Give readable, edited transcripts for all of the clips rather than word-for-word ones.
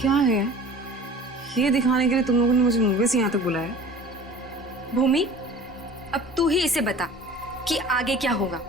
क्या है? ये दिखाने के लिए तुम लोगों ने मुझे मुंबई से यहाँ तक बुलाया? भूमि, अब तू ही इसे बता कि आगे क्या होगा।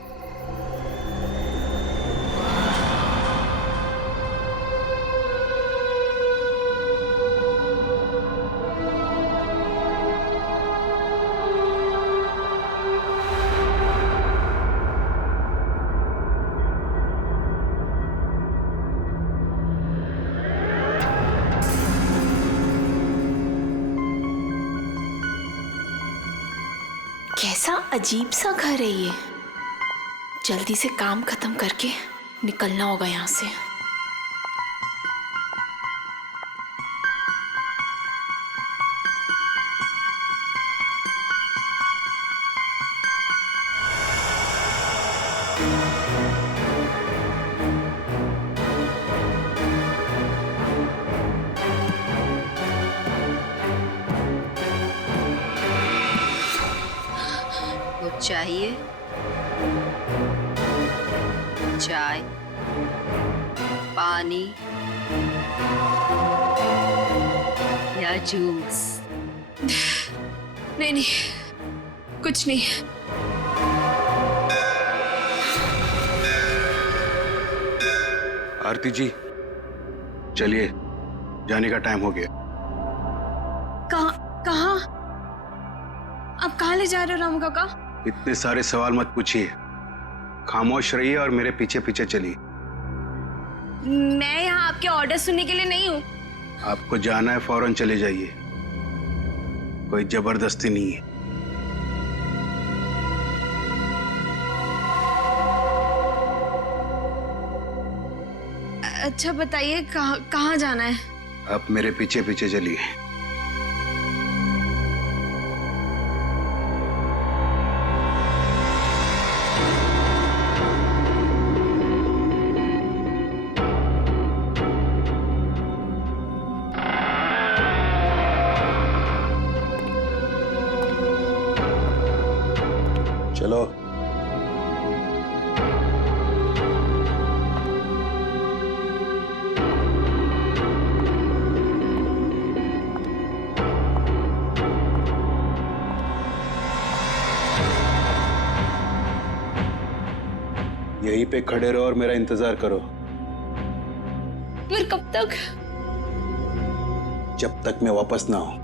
कैसा अजीब सा घर है ये। जल्दी से काम खत्म करके निकलना होगा यहाँ से। कुछ चाहिए? चाय, पानी या जूस? नहीं, कुछ नहीं। आरती जी, चलिए, जाने का टाइम हो गया। कहाँ? अब कहाँ ले जा रहे हो रामू काका? इतने सारे सवाल मत पूछिए, खामोश रहिए और मेरे पीछे पीछे चलिए। मैं यहाँ आपके ऑर्डर सुनने के लिए नहीं हूँ। आपको जाना है, फौरन चले जाइए, कोई जबरदस्ती नहीं है। अच्छा बताइए, कहाँ जाना है? आप मेरे पीछे पीछे चलिए। चलो। यहीं पे खड़े रहो और मेरा इंतजार करो। फिर कब तक? जब तक मैं वापस ना आऊं।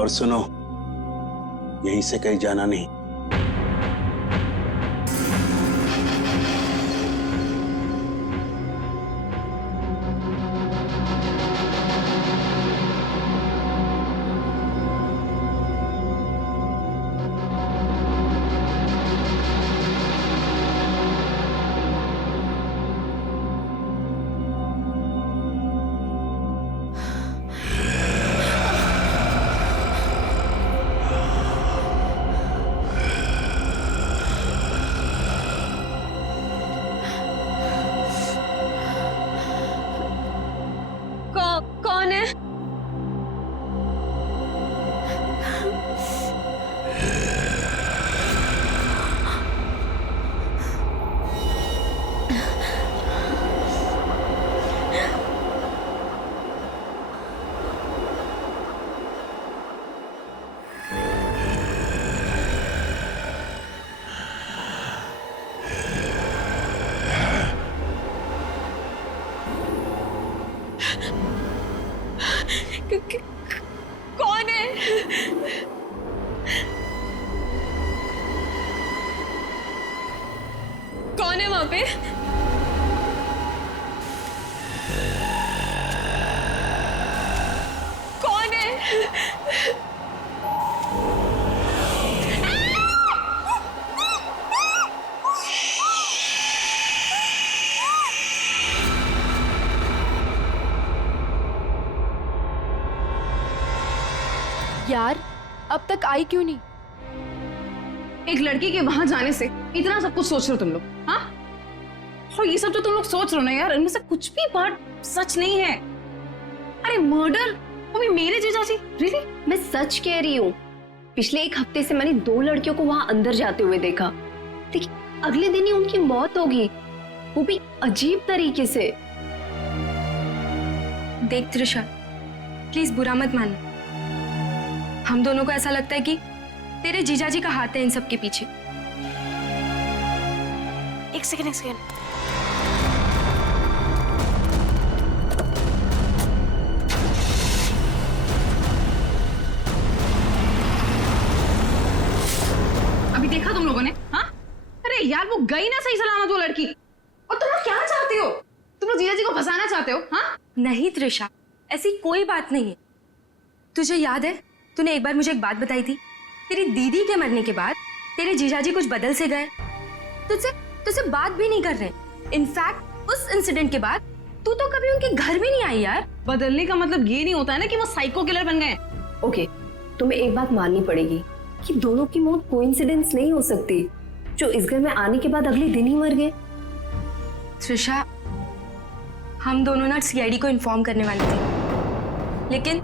और सुनो, यहीं से कहीं जाना नहीं। कौन है? कौन है? कौन है वहां पे? कौन है? यार, अब तक आई क्यों नहीं? एक लड़की के वहां जाने से इतना सब कुछ सोच रहे हो तुम लोग? हाँ, और ये सब जो तुम लोग सोच रहे हो ना यार, इनमें से कुछ भी बात सच नहीं है। अरे मर्डर, वो भी मेरे जीजाजी? रियली? मैं सच कह रही हूँ। पिछले एक हफ्ते से मैंने 2 लड़कियों को वहां अंदर जाते हुए देखा। देखिए, अगले दिन ही उनकी मौत होगी, वो भी अजीब तरीके से। देख त्रिशा, प्लीज बुरा मत मानना। हम दोनों को ऐसा लगता है कि तेरे जीजाजी का हाथ है इन सब के पीछे। एक सेकंड। अभी देखा तुम लोगों ने? हाँ, अरे यार वो गई ना सही सलामत वो लड़की। और तुम लोग क्या चाहते हो? तुम लोग जीजा जी को फंसाना चाहते हो? हाँ नहीं त्रिशा, ऐसी कोई बात नहीं है। तुझे याद है तूने एक बार मुझे एक बात बताई थी, तेरी दीदी के मरने के बाद तेरे जीजाजी कुछ बदल से गए, तुझसे बात भी नहीं कर रहे। इनफैक्ट उस इंसिडेंट के बाद तू तो कभी उनके घर भी नहीं आई यार। बदलने का मतलब ये नहीं होता है ना कि वो साइको किलर बन गए। ओके, तुम्हें एक बात माननी पड़ेगी कि दोनों की मौत कोइंसिडेंस नहीं हो सकती, जो इस घर में आने के बाद अगले दिन ही मर गए। त्रिशा, हम दोनों ना सीआईडी को इन्फॉर्म करने वाले थे, लेकिन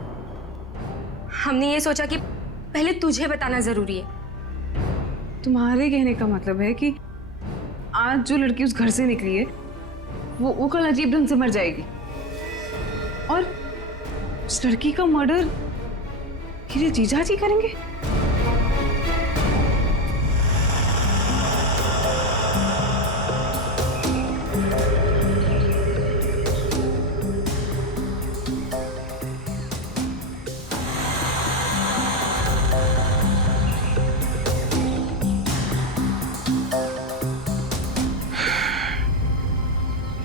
हमने ये सोचा कि पहले तुझे बताना जरूरी है। तुम्हारे कहने का मतलब है कि आज जो लड़की उस घर से निकली है वो कल अजीब ढंग से मर जाएगी, और उस लड़की का मर्डर मेरे जीजा जी करेंगे?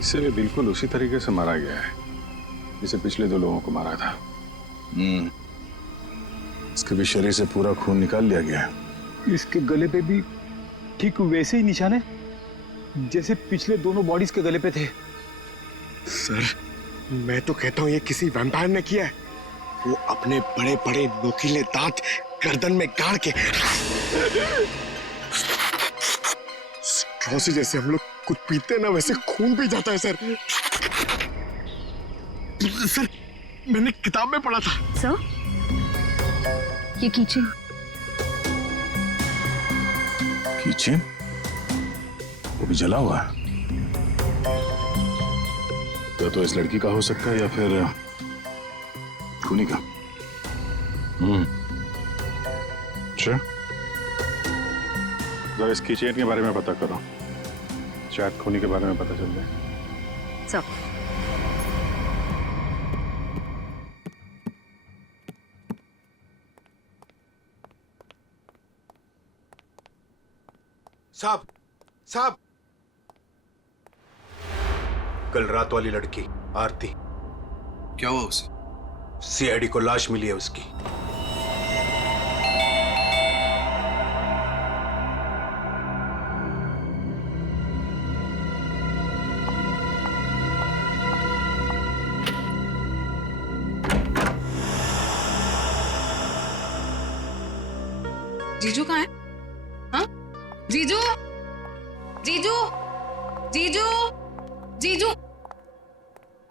इसे भी बिल्कुल उसी तरीके से मारा गया है जिसे पिछले 2 लोगों को मारा था। इसके भी शरीर से पूरा खून निकाल लिया गया है। इसके गले पे भी ठीक वैसे ही निशान है जैसे पिछले दोनों बॉडीज के गले पे थे। सर, मैं तो कहता हूँ ये किसी वैम्पायर ने किया है। वो अपने बड़े बड़े नोकीले दांत गर्दन में गाड़ के स्ट्रॉ से जैसे हम लोग कुछ पीते ना वैसे खून पी जाता है सर। सर, मैंने किताब में पढ़ा था। सर, ये कीचेन। किचन वो भी जला हुआ है। तो इस लड़की का हो सकता है या फिर खूनी का। अच्छा, जरा इस किचन के बारे में पता करो, शायद खूनी के बारे में पता चल जाए। सब साहब, कल रात वाली लड़की आरती, क्या हुआ उसे? सीआईडी को लाश मिली है उसकी। जीजू कहाँ है? हाँ? जीजू, जीजू, जीजू, जीजू।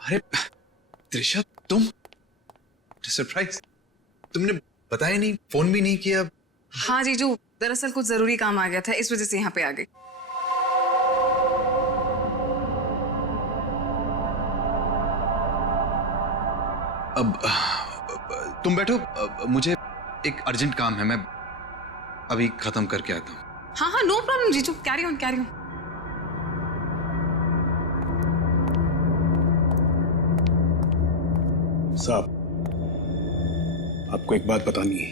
अरे त्रिशा, तुम? सरप्राइज, तुमने बताया नहीं, फोन भी नहीं किया। हाँ जीजू, दरअसल कुछ जरूरी काम आ गया था, इस वजह से यहाँ पे आ गई। अब तुम बैठो, मुझे एक अर्जेंट काम है, मैं अभी खत्म करके आता हूँ। हाँ हाँ, नो प्रॉब्लम जीजू, कैरी ऑन कैरी ऑन। साहब, आपको एक बात बतानी है।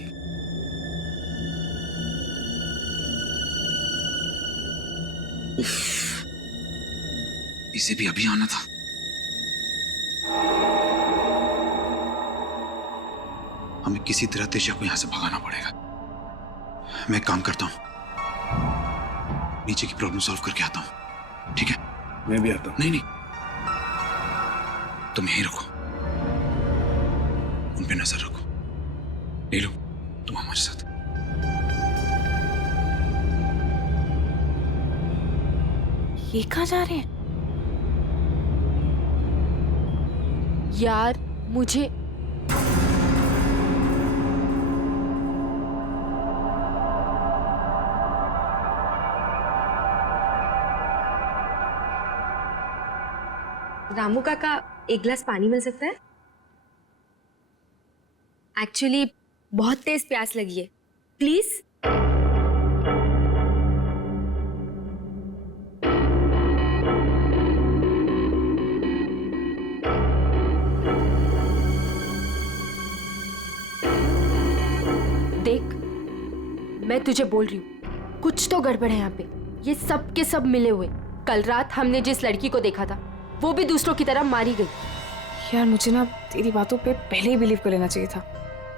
इसे भी अभी आना था। हमें किसी तरह त्रिशा को यहां से भगाना पड़ेगा। मैं एक काम करता हूं, नीचे की प्रॉब्लम सॉल्व करके आता हूं, ठीक है? मैं भी आता हूं। नहीं, तुम यहीं रखो, उन पे नजर रखो। नीलू, तुम हमारे साथ। ये कहाँ जा रहे हैं? यार मुझे रामू काका, एक गिलास पानी मिल सकता है? एक्चुअली बहुत तेज प्यास लगी है, प्लीज। देख, मैं तुझे बोल रही हूँ, कुछ तो गड़बड़ है यहाँ पे। ये सब के सब मिले हुए। कल रात हमने जिस लड़की को देखा था वो भी दूसरों की तरह मारी गई। यार मुझे ना तेरी बातों पे पहले ही बिलीव कर लेना चाहिए था,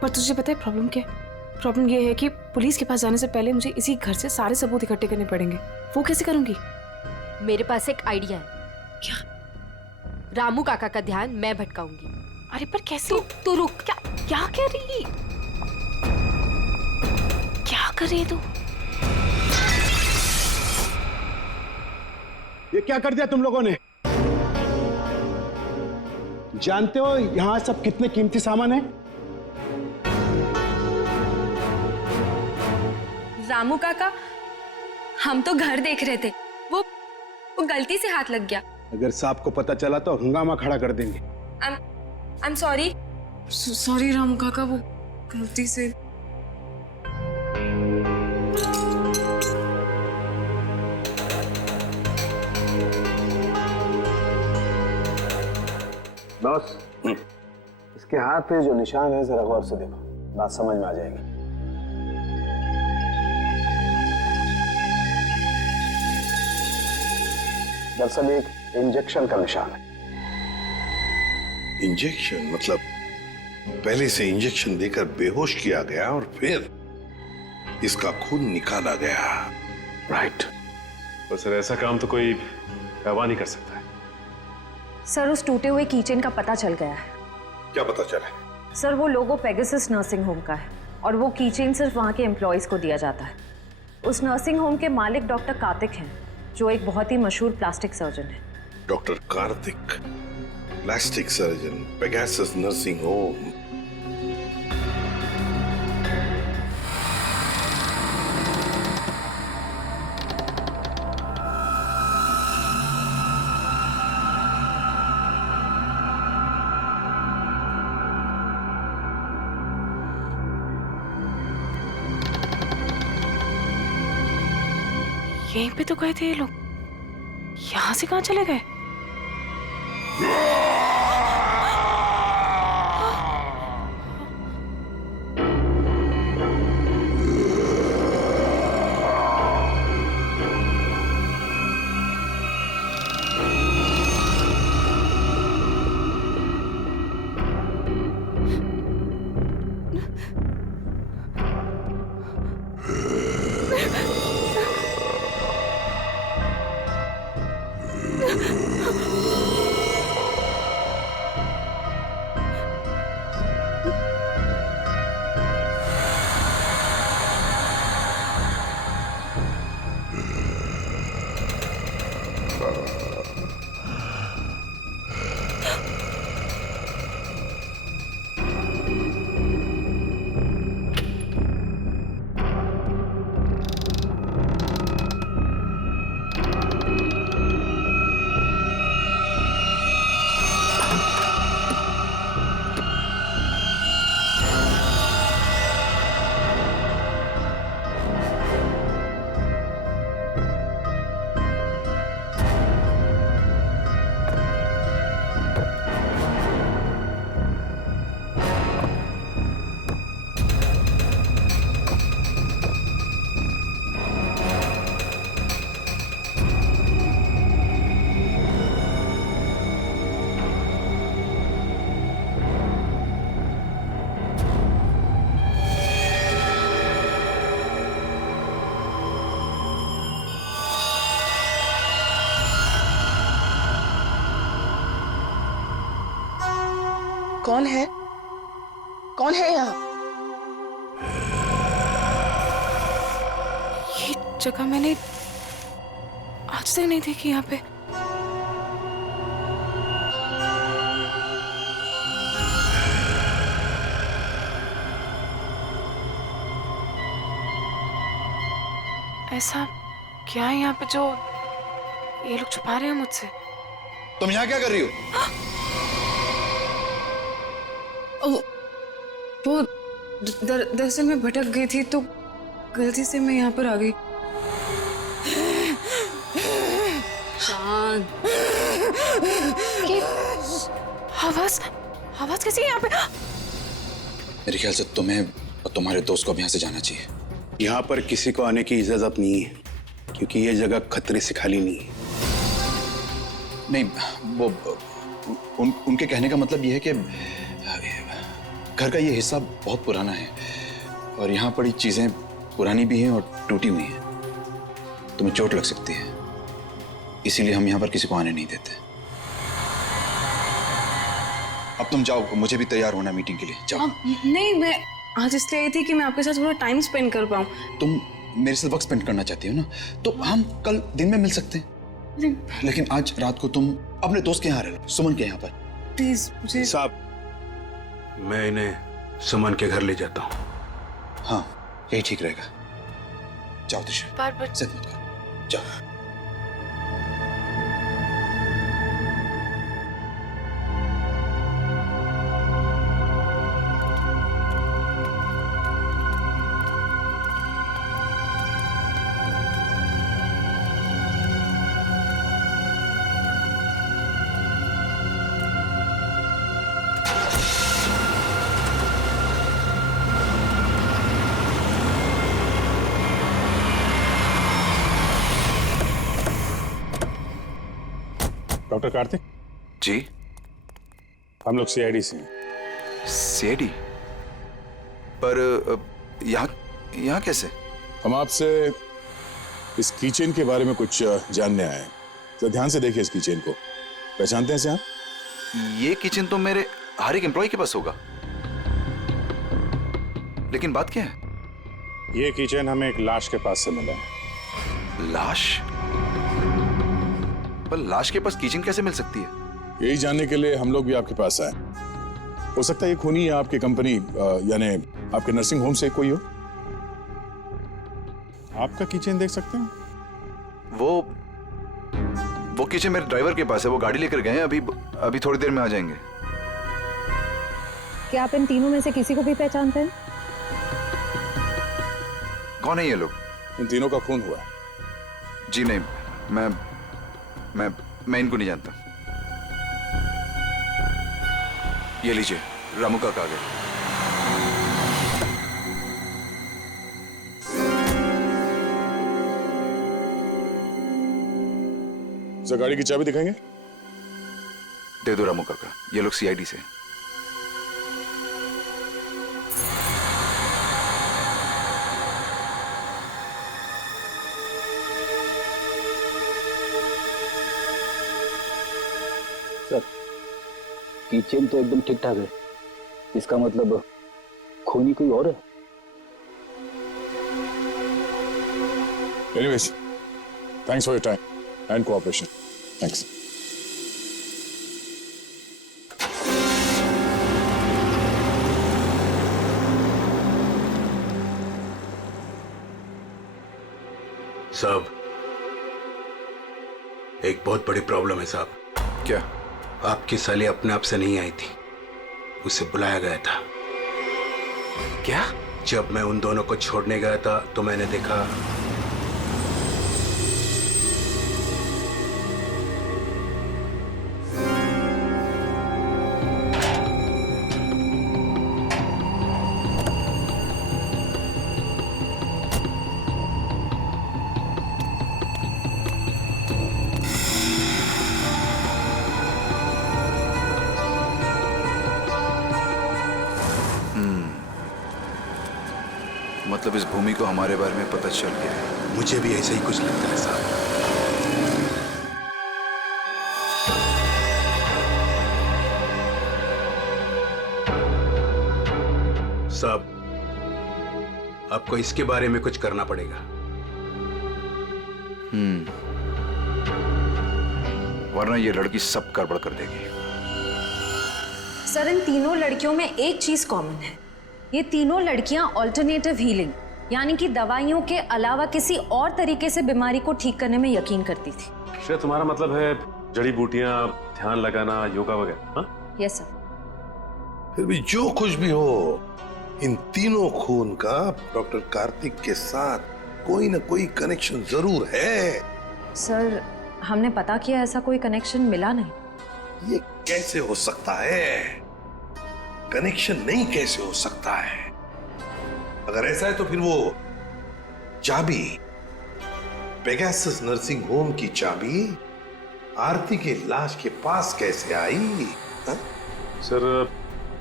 पर तुझे पता है प्रॉब्लम क्या है? प्रॉब्लम ये है कि पुलिस के पास जाने से पहले मुझे इसी घर से सारे सबूत इकट्ठे करने पड़ेंगे। वो कैसे करूंगी? मेरे पास एक आइडिया है। क्या? रामू काका का ध्यान मैं भटकाऊंगी। अरे पर कैसे? तू रुक। क्या क्या कर रही? क्या कर रही है तू? ये क्या कर दिया तुम लोगों ने? जानते हो यहां सब कितने कीमती सामान है? रामू काका, हम तो घर देख रहे थे, वो गलती से हाथ लग गया। अगर सांप को पता चला तो हंगामा खड़ा कर देंगे। I am sorry. Sorry Ramu काका, वो गलती से। बॉस, इसके हाथ पे जो निशान है जरा गौर से देखो, बात समझ में आ जाएगी। दरअसल एक इंजेक्शन का निशान है। इंजेक्शन मतलब पहले से इंजेक्शन देकर बेहोश किया गया और फिर इसका खून निकाला गया। राइट। तो सर ऐसा काम तो कोई गवाह नहीं कर सकता है। सर, उस टूटे हुए कीचेन का पता चल गया है। क्या पता चला? सर, वो लोगो पेगासस नर्सिंग होम का है और वो कीचेन सिर्फ वहाँ के एम्प्लॉयज को दिया जाता है। उस नर्सिंग होम के मालिक डॉक्टर कार्तिक हैं, जो एक बहुत ही मशहूर प्लास्टिक सर्जन है। Doctor Kartik, plastic surgeon, Pegasus nursing home. यहीं पे तो गए थे ये लोग, यहाँ से कहाँ चले गए? कौन है? कौन है यहाँ? ये जगह मैंने आज तक नहीं देखी यहाँ पे। ऐसा क्या है यहाँ पे जो ये लोग छुपा रहे हैं मुझसे? तुम यहाँ क्या कर रही हो? वो दरअसल मैं भटक गई थी तो गलती से मैं यहाँ पर आ गई। शांत। आवाज आवाज कैसी है यहाँ पे? मेरे ख्याल से तुम्हें और तुम्हारे दोस्त को अब यहाँ से जाना चाहिए। यहाँ पर किसी को आने की इजाजत नहीं है क्योंकि ये जगह खतरे से खाली नहीं है। नहीं, वो उनके कहने का मतलब ये है कि घर का ये हिस्सा बहुत पुराना है और यहाँ पड़ी चीजें पुरानी भी हैं और टूटी हुई हैं। तुम्हें चोट लग सकती है, इसीलिए हम यहाँ पर किसी को आने नहीं देते। अब तुम जाओ, मुझे भी तैयार होना मीटिंग के लिए। जाओ। नहीं, मैं आज इसलिए आई थी कि मैं आपके साथ थोड़ा टाइम स्पेंड कर पाऊँ। तुम मेरे साथ वक्त स्पेंड करना चाहती हो ना, तो हम कल दिन में मिल सकते हैं। लेकिन आज रात को तुम अपने दोस्त के यहाँ रह लो, सुमन के यहाँ पर। प्लीज मुझे। साहब, मैं इन्हें सुमन के घर ले जाता हूँ। हाँ, यही ठीक रहेगा। जाओ दिशा, बार-बार जिद मत करो, जाओ। डॉक्टर कार्तिक जी, हम लोग सीआईडी से हैं। सीआईडी? पर यहाँ कैसे? हम आपसे इस कीचेन के बारे में कुछ जानने आए हैं। तो ध्यान से देखिए इस कीचेन को। पहचानते हैं इसे आप? ये किचन तो मेरे हर एक एम्प्लॉय के पास होगा, लेकिन बात क्या है? ये कीचेन हमें एक लाश के पास से मिला है। लाश? पर लाश के पास किचन कैसे मिल सकती है? यही जानने के लिए हम लोग भी आपके पास आए। हो सकता है ये खूनी या आपकी कंपनी यानी आपके नर्सिंग होम से कोई हो। आपका किचन देख सकते हैं? वो किचन मेरे ड्राइवर के पास है, वो गाड़ी लेकर गए हैं। अभी थोड़ी देर में आ जाएंगे। क्या आप इन तीनों में से किसी को भी पहचानते हैं? कौन है ये लोग? इन तीनों का खून हुआ है। जी नहीं, मैं इनको नहीं जानता। ये लीजिए, रामू का कागज। सर, गाड़ी की चाबी दिखाएंगे? दे दो रामू काका, ये लोग सीआईडी से। सर, किचन तो एकदम ठीक ठाक है। इसका मतलब खूनी कोई और है। Anyways, thanks for your time and cooperation. Thanks. साहब, एक बहुत बड़ी प्रॉब्लम है साहब। क्या? आपकी साली अपने आप से नहीं आई थी, उसे बुलाया गया था। क्या? जब मैं उन दोनों को छोड़ने गया था तो मैंने देखा मतलब इस भूमि को हमारे बारे में पता चल गया है। मुझे भी ऐसा ही कुछ लगता है साहब। साहब, आपको इसके बारे में कुछ करना पड़ेगा। वरना ये लड़की सब गड़बड़ कर देगी। सर, इन तीनों लड़कियों में एक चीज कॉमन है। ये तीनों लड़कियां ऑल्टरनेटिव हीलिंग यानी कि दवाइयों के अलावा किसी और तरीके से बीमारी को ठीक करने में यकीन करती थी। श्रेया, तुम्हारा मतलब है जड़ी बूटियां, ध्यान लगाना, योगा वगैरह? हाँ? Yes sir. फिर भी जो कुछ भी हो, इन तीनों खून का डॉक्टर कार्तिक के साथ कोई ना कोई कनेक्शन जरूर है। सर हमने पता किया, ऐसा कोई कनेक्शन मिला नहीं। ये कैसे हो सकता है? कनेक्शन नहीं कैसे हो सकता है? अगर ऐसा है तो फिर वो चाबी, पेगासस नर्सिंग होम की चाबी आरती की लाश के पास कैसे आई? हा? सर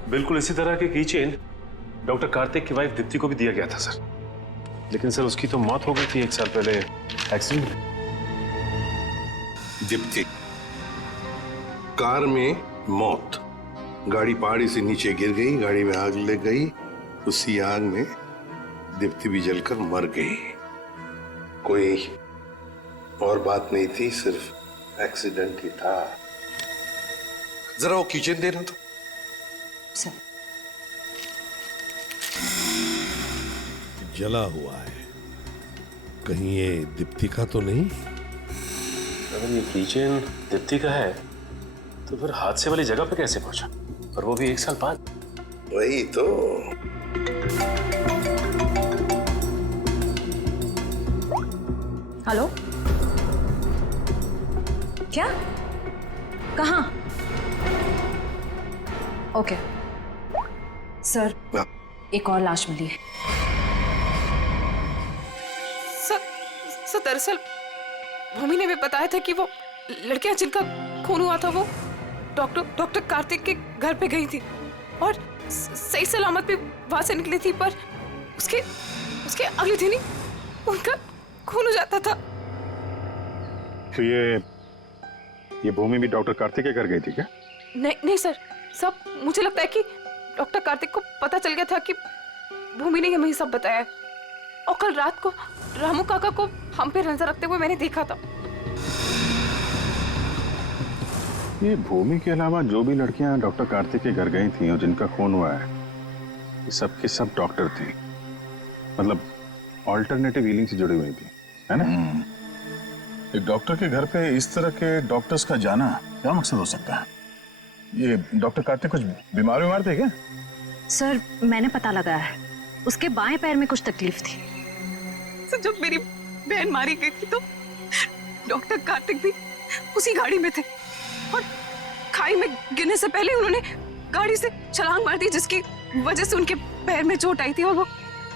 बिल्कुल इसी तरह के कीचेन डॉक्टर कार्तिक की वाइफ दीप्ति को भी दिया गया था सर, लेकिन सर उसकी तो मौत हो गई थी 1 साल पहले एक्सीडेंट में। दीप्ति कार में मौत, गाड़ी पहाड़ी से नीचे गिर गई, गाड़ी में आग लग गई, उसी आग में दीप्ति भी जलकर मर गई। कोई और बात नहीं थी, सिर्फ एक्सीडेंट ही था। जरा वो किचन देना तो। सर जला हुआ है, कहीं ये दीप्ति का तो नहीं? अगर ये किचन दीप्ति का है तो फिर हादसे वाली जगह पे कैसे पहुंचा, और वो भी 1 साल बाद? वही तो। हेलो, क्या? कहाँ? ओके सर, एक और लाश मिली है। सर दरअसल भूमि ने भी बताया था कि वो लड़कियां जिनका खून हुआ था वो डॉक्टर कार्तिक के घर पे गई थी और सही सलामत भी वहां से निकली थी, पर उसके अगले दिन ही उनका खून हो जाता था। तो ये भूमि भी डॉक्टर कार्तिक के घर गई थी क्या? नहीं सर, सब मुझे लगता है कि डॉक्टर कार्तिक को पता चल गया था कि भूमि ने हमें सब बताया, और कल रात को रामू काका को हम पे नजर रखते हुए मैंने देखा था। ये भूमि के अलावा जो भी लड़कियां डॉक्टर कार्तिक के घर गई थी और जिनका खून हुआ है, ये सब के सब डॉक्टर थी, मतलब ऑल्टरनेटिव हीलिंग से जुड़ी हुई थी, है ना? एक डॉक्टर के घर पे इस तरह के डॉक्टर्स का जाना क्या मकसद हो सकता है? ये डॉक्टर कार्तिक कुछ बीमार थे क्या? सर मैंने पता लगाया है, उसके बाएं पैर में कुछ तकलीफ थी। सर जब मेरी बहन मारी गई थी तो डॉक्टर कार्तिक भी उसी गाड़ी में थे, और खाई में गिरने से पहले उन्होंने गाड़ी से छलांग मार दी, जिसकी वजह से उनके पैर में चोट आई थी और वो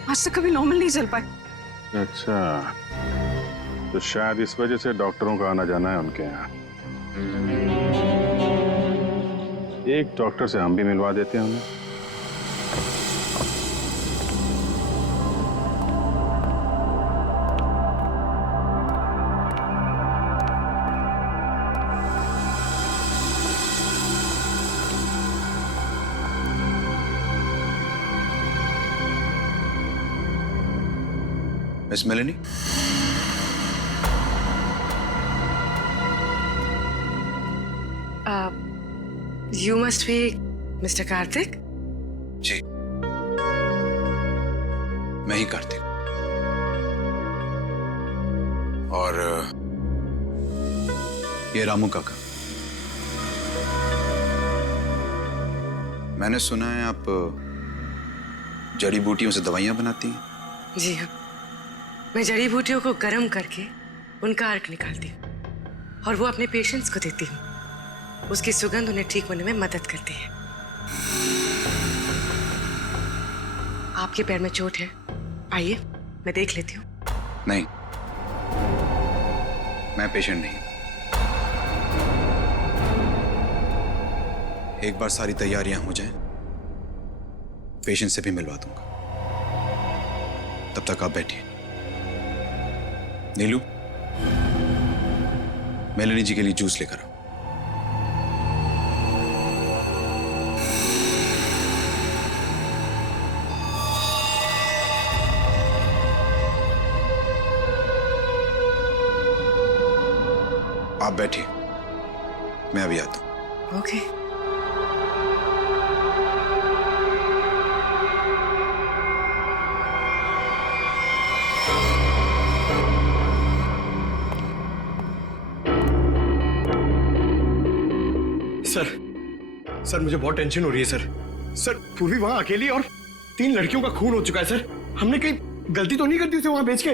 आज तक कभी नॉर्मल नहीं चल पाए। अच्छा, तो शायद इस वजह से डॉक्टरों का आना जाना है उनके यहाँ। एक डॉक्टर से हम भी मिलवा देते हैं उन्हें। Miss Melanie, You must be Mr. Kartik? जी, मैं ही कार्तिक। और ये रामू काका। मैंने सुना है आप जड़ी बूटियों से दवाइयां बनाती हैं। जी हाँ, मैं जड़ी बूटियों को गर्म करके उनका अर्क निकालती हूँ और वो अपने पेशेंट्स को देती हूँ। उसकी सुगंध उन्हें ठीक होने में मदद करती है। आपके पैर में चोट है, आइए मैं देख लेती हूँ। नहीं, मैं पेशेंट नहीं। एक बार सारी तैयारियां हो जाएं, पेशेंट से भी मिलवा दूंगा। तब तक आप बैठिए। नीलू, मेलेनी जी के लिए जूस लेकर आओ। आप बैठिए, मैं अभी आता हूं। ओके। सर मुझे बहुत टेंशन हो रही है सर। पूर्वी वहां अकेली, और 3 लड़कियों का खून हो चुका है सर। हमने कहीं गलती तो नहीं कर दी उसे वहां बेच के?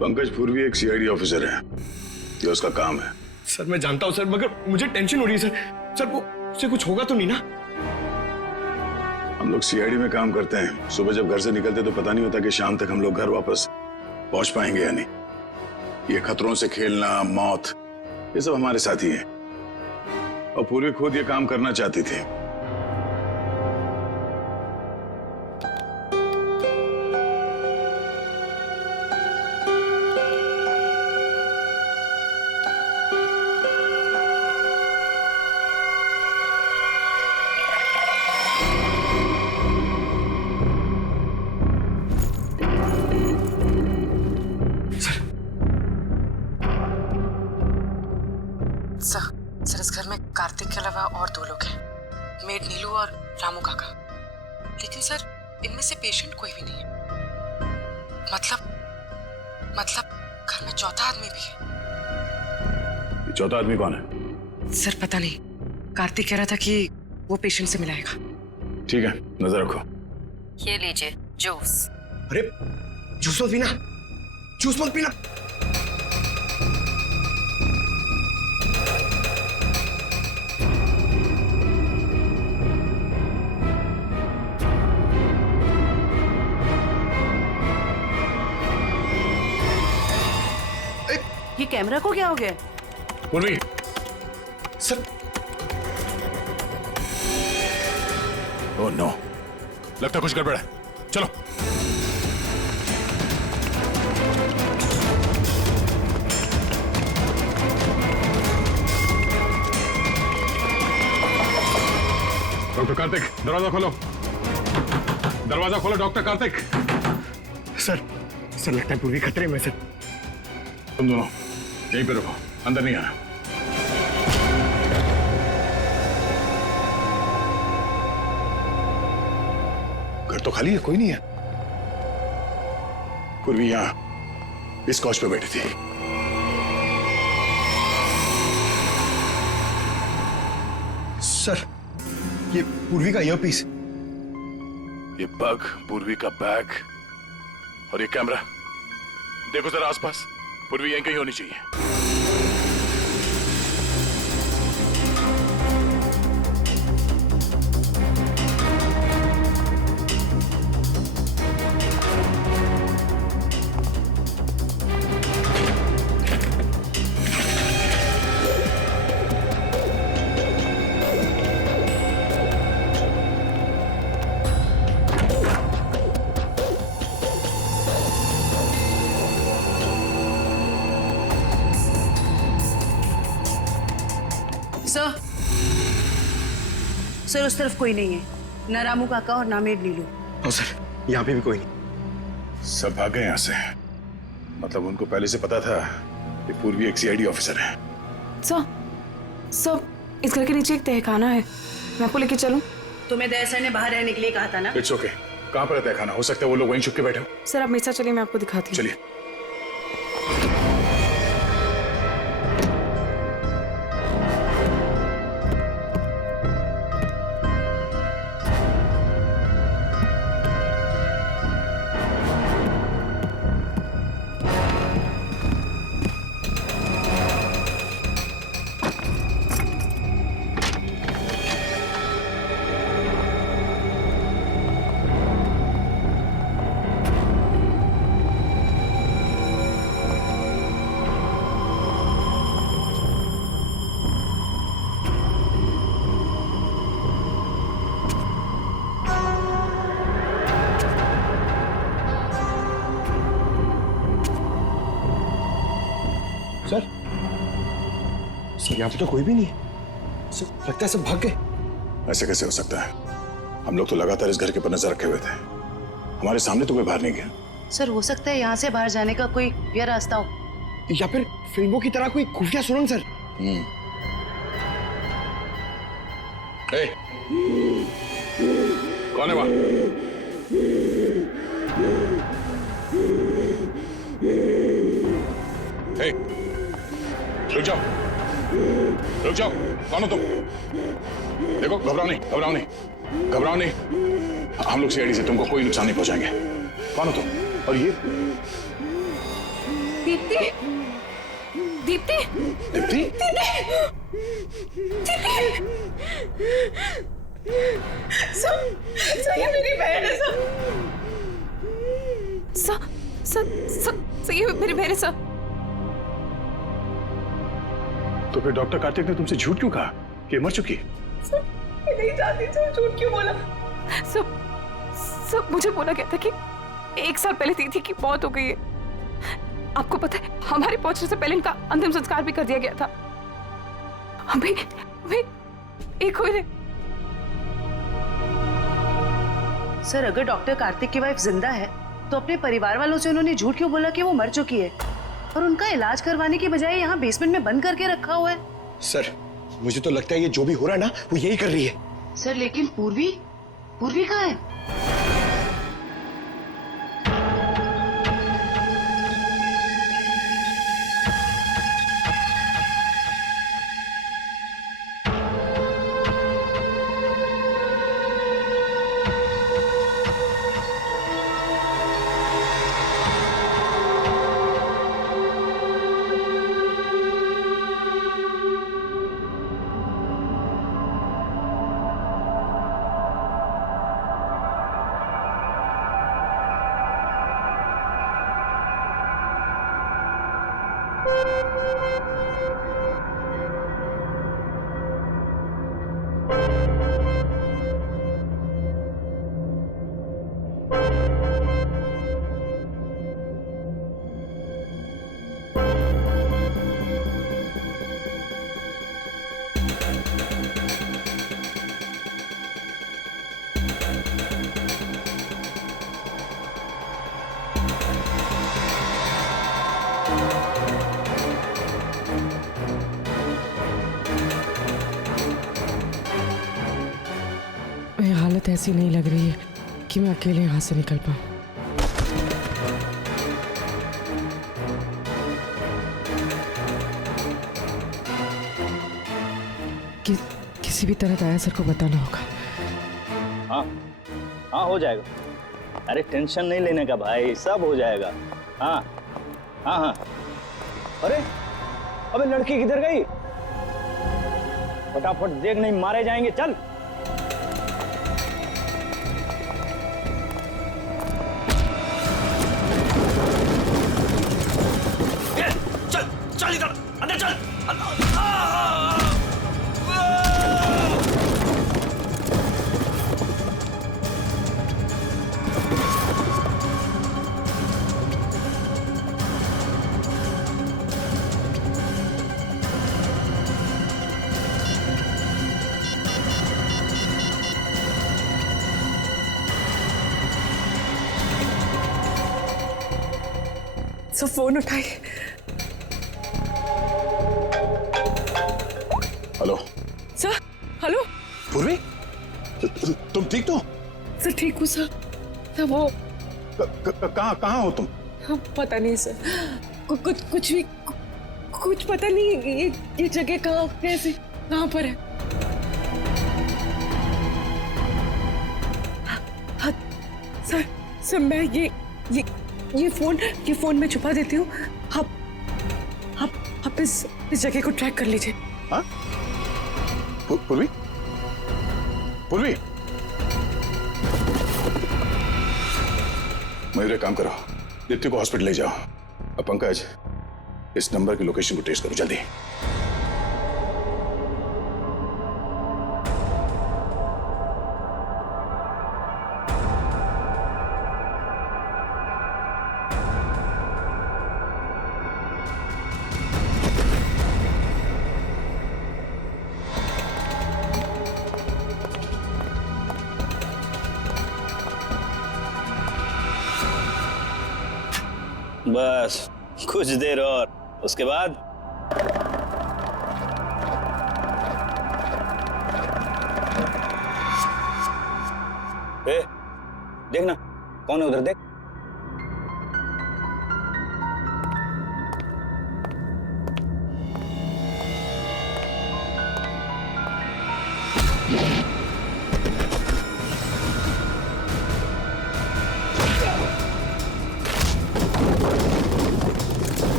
पंकज पूर्वी एक सीआईडी ऑफिसर है, ये उसका काम है। सर मैं जानता हूं सर, मगर मुझे टेंशन हो रही है सर। सर वो उसे कुछ होगा तो नहीं ना? हम लोग सीआईडी में काम करते हैं, सुबह जब घर से निकलते तो पता नहीं होता कि शाम तक हम लोग घर वापस पहुंच पाएंगे या नहीं। ये खतरों से खेलना, मौत, ये सब हमारे साथी हैं। और पूर्वी खुद ये काम करना चाहती थी। सर इस घर में कार्तिक के अलावा और 2 लोग हैं, मेड नीलू और रामू काका। लेकिन सर इनमें से पेशेंट कोई भी नहीं है। मतलब घर में चौथा आदमी भी है। ये चौथा आदमी कौन है? सर पता नहीं, कार्तिक कह रहा था कि वो पेशेंट से मिलाएगा। ठीक है, नजर रखो। ये लीजिए जूस। अरे जूस मत पीना, जूस मत पीना। ये कैमरा को क्या हो गया? पूर्वी सर। ओह नो, लगता कुछ गड़बड़ है। चलो। डॉक्टर कार्तिक, दरवाजा खोलो। दरवाजा खोलो डॉक्टर कार्तिक। सर लगता है पूरी खतरे में सर। तुम दोनों यहीं पे रुको, अंदर नहीं आना। घर तो खाली है, कोई नहीं है। पूर्वी यहां इस कॉच पे बैठी थी। सर ये पूर्वी का ईयरपीस, ये पग, पूर्वी का बैग और ये कैमरा। देखो जरा आसपास, पूर्वी यहीं कहीं होनी चाहिए। सर उस तरफ कोई नहीं है, ना रामू काका और ना मेड नीलू। हाँ सर, यहाँ पे भी कोई नहीं। सब भाग गए यहाँ से। मतलब उनको पहले से पता था कि पूर्वी एक सीआईडी ऑफिसर है। सर इस घर के नीचे एक तहखाना है, मैं आपको लेके चलूं? तुम्हें दया सर ने बाहर रहने के लिए कहा था ना। It's okay. कहाँ पर है तहखाना? हो सकता है वो लोग वहीं छुप के बैठे हो। सर आप मेरे साथ चलिए, मैं आपको दिखाती हूँ। चलिए। सर यहाँ पे तो कोई भी नहीं है। सर लगता है सब भाग गए। ऐसे कैसे हो सकता है? हम लोग तो लगातार इस घर के ऊपर नजर रखे हुए थे, हमारे सामने तो कोई बाहर नहीं गया। सर हो सकता है यहाँ से बाहर जाने का कोई खुफिया रास्ता हो, या फिर फिल्मों की तरह कोई खुफिया सुरंग सर। कौन है वहां? रुक जाओ, रुक जाओ। कौन हो तुम? देखो, घबराओ नहीं, घबराओ नहीं, घबराओ नहीं। हम लोग सीआईडी से तुमको कोई नुकसान नहीं पहुंचाएंगे। कौन हो तुम? और ये दीप्ति, दीप्ति, दीप्ति? सर ये मेरी बहन है सर, ये मेरी बहन है सर। तो फिर डॉक्टर कार्तिक ने तुमसे झूठ क्यों कहा कि मर चुकी है? मैं नहीं जानती सर, झूठ क्यों बोला? सब मुझे बोला गया था कि 1 साल पहले दीदी की मौत हो गई है। आपको पता है, हमारे पहुंचने से पहले इनका अंतिम संस्कार भी कर दिया गया था। हमें एक कोई नहीं। सर, अगर डॉक्टर कार्तिक की वाइफ जिंदा है तो अपने परिवार वालों से उन्होंने झूठ क्यों बोला कि वो मर चुकी है और उनका इलाज करवाने की बजाय यहाँ बेसमेंट में बंद करके रखा हुआ है? सर, मुझे तो लगता है ये जो भी हो रहा है ना, वो यही कर रही है। सर, लेकिन पूर्वी कहाँ है? हालत ऐसी नहीं लग रही है कि मैं अकेले यहाँ से निकल पाऊँ। किसी भी तरह दाया सर को बताना होगा। हाँ हाँ, हो जाएगा। अरे टेंशन नहीं लेने का भाई, सब हो जाएगा। हाँ हाँ हाँ। अरे अबे लड़की किधर गई? फटाफट देख, नहीं मारे जाएंगे। चल चल इधर, अंदर चल। सब फोन उठाइए। Hello sir, hello. पूर्वी, तुम ठीक तो? सर ठीक हूँ सर। सर वो कहाँ हो तुम? पता नहीं सर, कुछ भी कुछ पता नहीं। ये जगह कहाँ, कैसे, कहाँ पर है? हाँ, सर मैं ये फोन में छुपा देती हूँ। आप इस जगह को ट्रैक कर लीजिए। हाँ? पूर्वी, मेरे काम करो, दीप्ति को हॉस्पिटल ले जाओ। अब पंकज, इस नंबर की लोकेशन को ट्रेस करो जल्दी। बस कुछ देर और, उसके बाद देखना कौन है उधर, देख।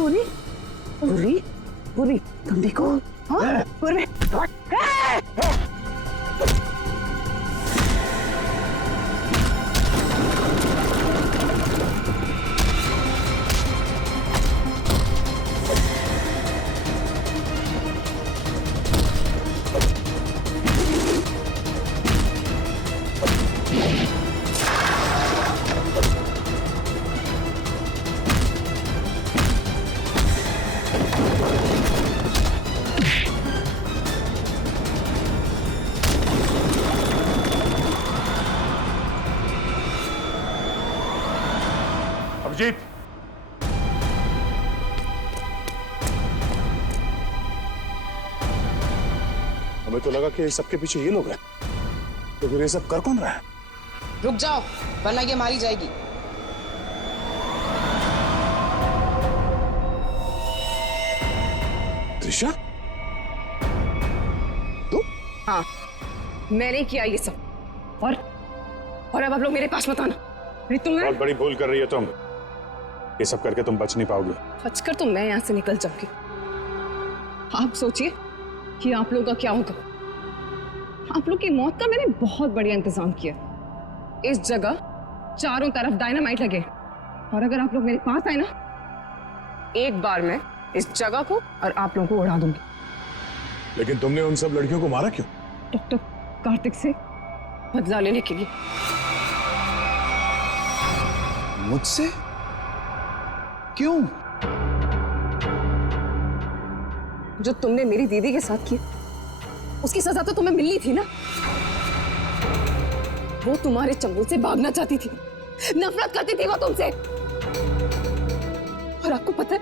पूरी पूरी पूरी तुम देखो। हाँ पूरी अभिजीत, हमें तो लगा कि सबके पीछे ये लोग हैं, तो फिर ये सब कर कौन रहा है? रुक जाओ वरना ये मारी जाएगी। त्रिशा, हाँ, मैंने किया ये सब। और अब आप लोग मेरे पास मत आना। नहीं तो मैं बहुत बड़ी भूल कर रही है तुम। ये सब करके तुम बच नहीं पाओगे। बचकर तो मैं यहाँ से निकल जाऊंगी। आप सोचिए कि आप लोगों का क्या होगा। आप लोग की मौत का मैंने बहुत बढ़िया इंतजाम किया। इस जगह चारों तरफ डायनामाइट लगे, और अगर आप लोग मेरे पास आए ना, एक बार मैं इस जगह को और आप लोगों को उड़ा दूंगी। लेकिन तुमने उन सब लड़कियों को मारा क्यों? डॉक्टर कार्तिक से बदला लेने के लिए। मुझसे? क्यों? जो तुमने मेरी दीदी के साथ किया, उसकी सजा तो तुम्हें मिलनी थी ना। वो तुम्हारे चंगुल से भागना चाहती थी, नफरत करती थी वो तुमसे। और आपको पता है,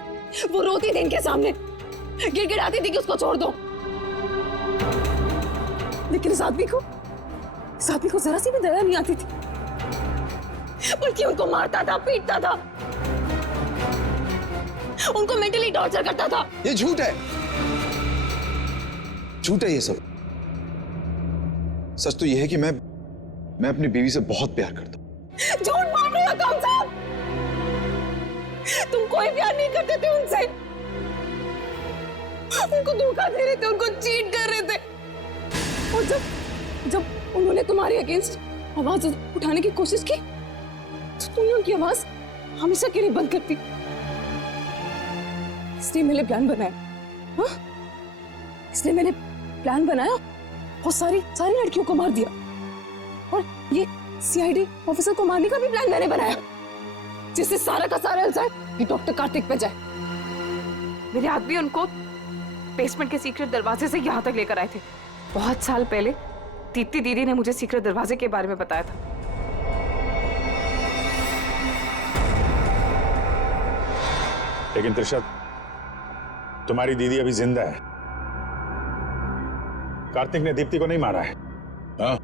वो रोती थी इनके सामने, गिड़गिड़ाती थी कि उसको छोड़ दो। लेकिन इस आदमी को जरा सी भी दया नहीं आती थी, बल्कि उनको मारता था, पीटता था, उनको मेंटली टॉर्चर करता था। ये झूठ है, झूठ है ये सब। सच तो ये है कि मैं अपनी बीवी से बहुत प्यार करता हूं। झूठ मार रहे हो तुम सब। तुम कोई प्यार नहीं करते थे उनसे, उनको धोखा दे रहे थे, उनको चीट कर रहे थे। और जब उन्होंने तुम्हारे अगेंस्ट आवाज उठाने की कोशिश की, तो तुमने उनकी आवाज हमेशा के लिए बंद कर दी। इसलिए मैंने प्लान बनाया। हाँ? इसलिए मैंने प्लान बनाया और सारी लड़कियों को मार दिया। और ये सीआईडी ऑफिसर को मारने का भी प्लान मैंने बनाया, जिससे सारा का सारा इल्जाम डॉक्टर कार्तिक पे जाए। मेरे आदमी उनको बेसमेंट के सीक्रेट दरवाजे से यहाँ तक लेकर आए थे। बहुत साल पहले दीप्ति दीदी ने मुझे सीक्रेट दरवाजे के बारे में बताया था। लेकिन त्रिशा, तुम्हारी दीदी अभी जिंदा है। कार्तिक ने दीप्ति को नहीं मारा है। हाँ,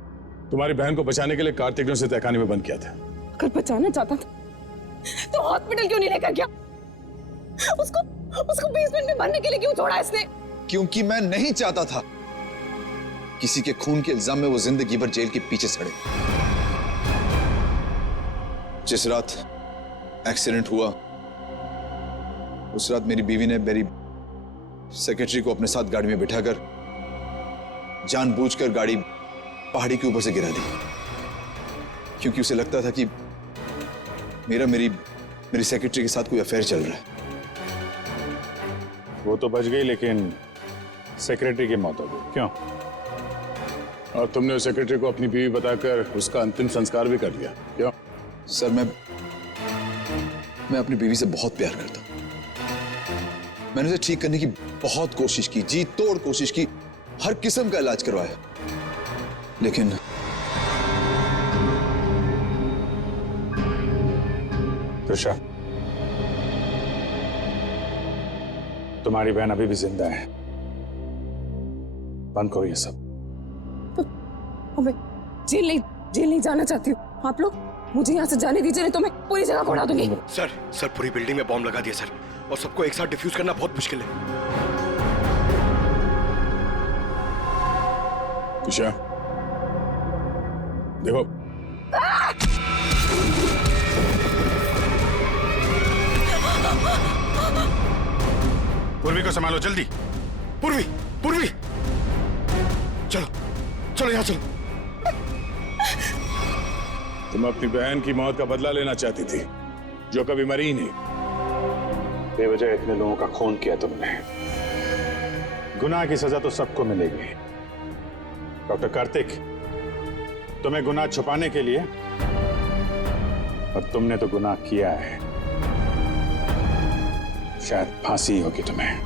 तुम्हारी बहन को बचाने के लिए कार्तिक ने उसे तहखाने में बंद किया था। अगर बचाना चाहता था तो हॉस्पिटल क्यों नहीं लेकर गया? उसको बेसमेंट में मरने के लिए क्यों छोड़ा इसने? क्योंकि मैं नहीं चाहता था किसी के खून के इल्जाम में वो जिंदगी भर जेल के पीछे सड़े। जिस रात एक्सीडेंट हुआ, उस रात मेरी बीवी ने मेरी सेक्रेटरी को अपने साथ गाड़ी में बिठाकर जानबूझकर गाड़ी पहाड़ी के ऊपर से गिरा दी, क्योंकि उसे लगता था कि मेरी सेक्रेटरी के साथ कोई अफेयर चल रहा है। वो तो बच गई, लेकिन सेक्रेटरी की मौत हो गई। क्यों? और तुमने उस सेक्रेटरी को अपनी बीवी बताकर उसका अंतिम संस्कार भी कर दिया। क्यों? सर, मैं अपनी बीवी से बहुत प्यार करता हूं। मैंने उसे ठीक करने की बहुत कोशिश की, जी तोड़ कोशिश की, हर किस्म का इलाज करवाया, लेकिन त्रिशा, तुम्हारी बहन अभी भी जिंदा है। बंद करो ये सब। मैं जेल नहीं जाना चाहती हूँ। आप लोग मुझे यहाँ से जाने दीजिए, नहीं तो मैं पूरी जगह को उड़ा दूंगी। सर पूरी बिल्डिंग में बॉम्ब लगा दिया सर, और सबको एक साथ डिफ्यूज करना बहुत मुश्किल है। त्रिशा, देखो, पूर्वी को संभालो जल्दी। पूर्वी, पूर्वी, चलो चलो यहाँ चलो। तुम अपनी बहन की मौत का बदला लेना चाहती थी, जो कभी मरी ही नहीं। बेवजह इतने लोगों का खून किया तुमने। गुनाह की सजा तो सबको मिलेगी। डॉक्टर कार्तिक, तुम्हें गुनाह छुपाने के लिए, और तुमने तो गुनाह किया है। शायद फांसी होगी तुम्हें।